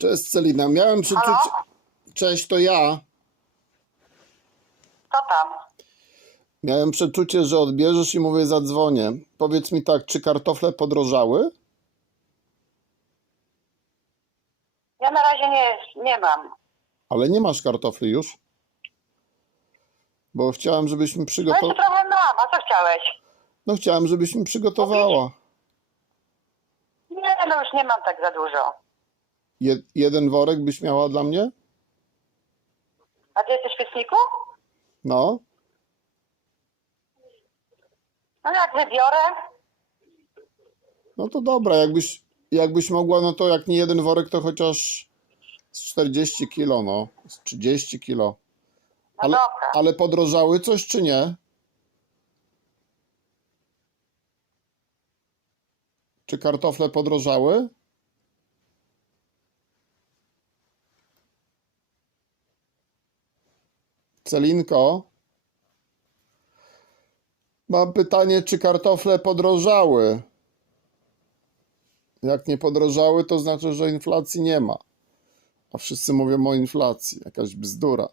Cześć Celina, miałem przeczucie... Halo? Cześć, to ja. Co tam? Miałem przeczucie, że odbierzesz i mówię zadzwonię. Powiedz mi tak, czy kartofle podrożały? Ja na razie nie, nie mam. Ale nie masz kartofli już? Bo chciałem, żebyśmy No przygotowali... jeszcze trochę mam, a co chciałeś? No chciałem, żebyśmy przygotowała. Nie, no już nie mam tak za dużo. Je... Jeden worek byś miała dla mnie? A ty jesteś w Świeczniku? No. No jak wybiorę? No to dobra, jakbyś, jakbyś mogła, no to jak nie jeden worek, to chociaż z 40 kilo, no. Z 30 kilo. No Ale, dobra. ale podrożały coś, czy nie? Czy kartofle podrożały? Celinko? Mam pytanie, czy kartofle podrożały? Jak nie podrożały, to znaczy, że inflacji nie ma. A wszyscy mówią o inflacji. Jakaś bzdura.